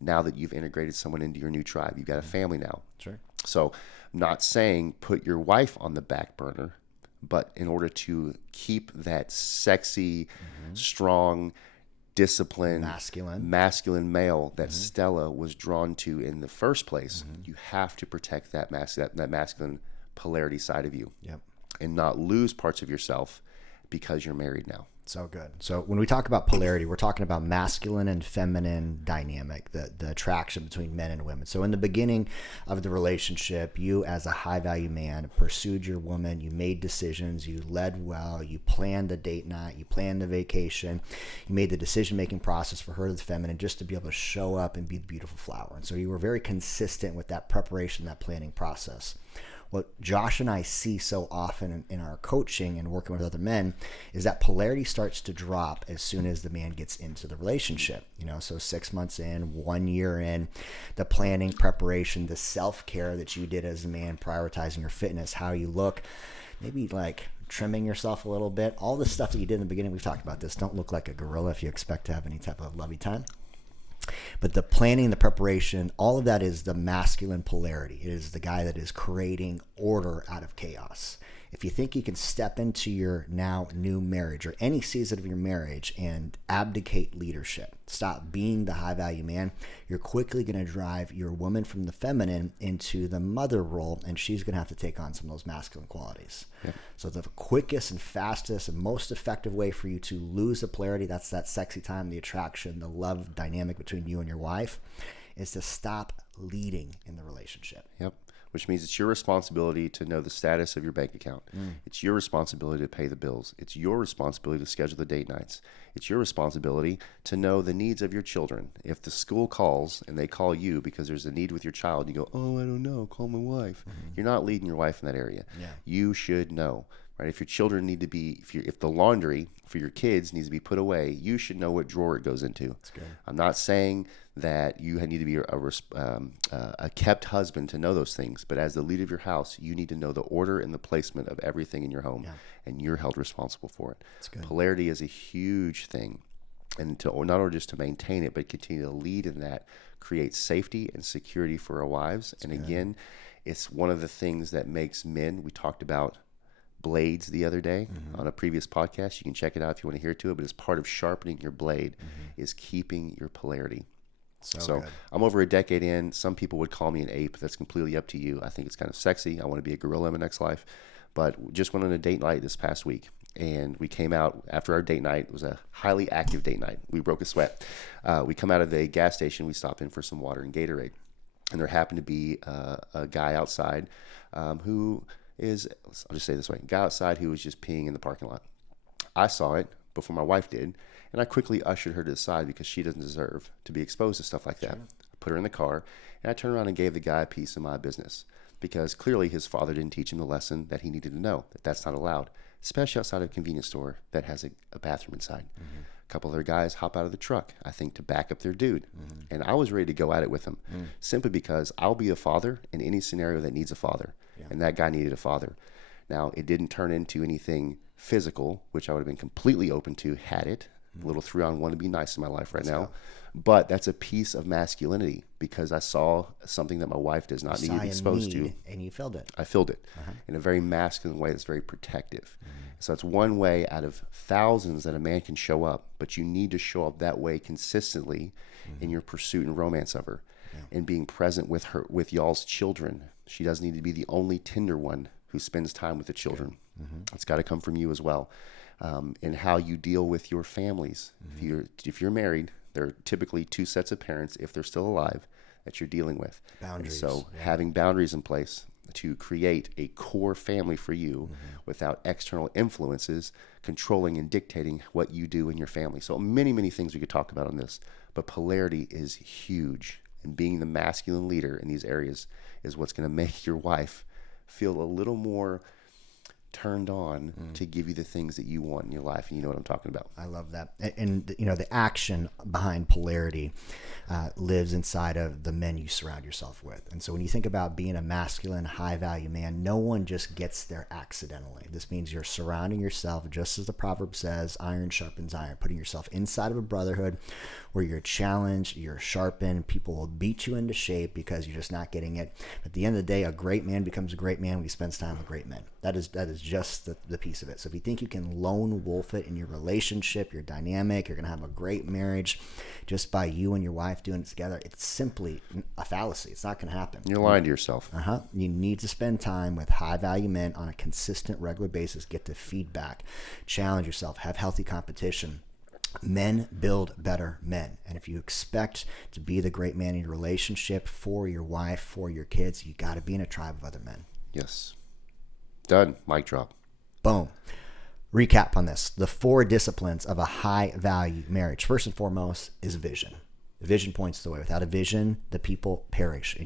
now that you've integrated someone into your new tribe. You've got a family now. Sure. So I'm not saying put your wife on the back burner, but in order to keep that sexy, strong, disciplined, masculine male that Stella was drawn to in the first place, you have to protect that masculine polarity side of you. Yep. And not lose parts of yourself because you're married now. So good. So when we talk about polarity, we're talking about masculine and feminine dynamic, the attraction between men and women. So in the beginning of the relationship, you as a high value man pursued your woman, you made decisions, you led well, you planned the date night, you planned the vacation, you made the decision-making process for her, the feminine, just to be able to show up and be the beautiful flower. And so you were very consistent with that preparation, that planning process. What Josh and I see so often in our coaching and working with other men is that polarity starts to drop as soon as the man gets into the relationship. So 6 months in, 1 year in, the planning, preparation, the self-care that you did as a man, prioritizing your fitness, how you look, maybe like trimming yourself a little bit, all the stuff that you did in the beginning. We've talked about this. Don't look like a gorilla if you expect to have any type of lovey time. But the planning, the preparation, all of that is the masculine polarity. It is the guy that is creating order out of chaos. If you think you can step into your now new marriage or any season of your marriage and abdicate leadership, stop being the high value man, you're quickly going to drive your woman from the feminine into the mother role, and she's going to have to take on some of those masculine qualities. Yep. So the quickest and fastest and most effective way for you to lose the polarity, that's that sexy time, the attraction, the love dynamic between you and your wife, is to stop leading in the relationship. Yep. Which means it's your responsibility to know the status of your bank account. It's your responsibility to pay the bills. It's your responsibility to schedule the date nights. It's your responsibility to know the needs of your children. If the school calls and they call you because there's a need with your child, you go, oh, I don't know, call my wife. You're not leading your wife in that area. Yeah. You should know. Right? If your children need to be, if the laundry for your kids needs to be put away, you should know what drawer it goes into. That's good. I'm not saying that you need to be a kept husband to know those things, but as the leader of your house, you need to know the order and the placement of everything in your home, and you're held responsible for it. That's good. Polarity is a huge thing, and to not only just to maintain it, but continue to lead in that, create safety and security for our wives. That's and good. Again, it's one of the things that makes men. We talked about blades the other day on a previous podcast. You can check it out if you want to hear to it, but as part of sharpening your blade is keeping your polarity. So I'm over a decade in. Some people would call me an ape. That's completely up to you. I think it's kind of sexy. I want to be a gorilla in my next life. But just went on a date night this past week, and we came out after our date night. It was a highly active date night. We broke a sweat. We come out of the gas station. We stop in for some water and Gatorade. And there happened to be a guy outside who is, I'll just say it this way, a guy outside who was just peeing in the parking lot. I saw it before my wife did, and I quickly ushered her to the side because she doesn't deserve to be exposed to stuff like that. Sure. I put her in the car, and I turned around and gave the guy a piece of my business because clearly his father didn't teach him the lesson that he needed to know, that that's not allowed, especially outside of a convenience store that has a bathroom inside. A couple other guys hop out of the truck, I think, to back up their dude. And I was ready to go at it with him simply because I'll be a father in any scenario that needs a father. Yeah. And that guy needed a father. Now, it didn't turn into anything physical, which I would have been completely open to had it. A little 3-on-1 to be nice in my life right now. But that's a piece of masculinity because I saw something that my wife does not need to be exposed to. And you filled it. I filled it in a very masculine way that's very protective. So it's one way out of thousands that a man can show up, but you need to show up that way consistently in your pursuit and romance of her and being present with her, with y'all's children. She doesn't need to be the only tender one who spends time with the children. It's got to come from you as well. And how you deal with your families. If you're married, there are typically two sets of parents, if they're still alive, that you're dealing with. Boundaries. And so having boundaries in place to create a core family for you without external influences controlling and dictating what you do in your family. So many, many things we could talk about on this, but polarity is huge. And being the masculine leader in these areas is what's going to make your wife feel a little more turned on to give you the things that you want in your life. And you know what I'm talking about. I love that. And you know, the action behind polarity lives inside of the men you surround yourself with. And so when you think about being a masculine, high value man, no one just gets there accidentally. This means you're surrounding yourself, just as the proverb says, iron sharpens iron, putting yourself inside of a brotherhood where you're challenged, you're sharpened, people will beat you into shape because you're just not getting it. At the end of the day, a great man becomes a great man when he spends time with great men. That is just the piece of it. So if you think you can lone wolf it in your relationship, your dynamic, you're going to have a great marriage just by you and your wife doing it together, it's simply a fallacy. It's not going to happen. You're lying to yourself. You need to spend time with high value men on a consistent, regular basis. Get to feedback, challenge yourself, have healthy competition. Men build better men. And if you expect to be the great man in your relationship, for your wife, for your kids, you got to be in a tribe of other men. Yes. Done. Mic drop. Boom. Recap on this. The 4 disciplines of a high value marriage. First and foremost is vision. The vision points the way. Without a vision, the people perish.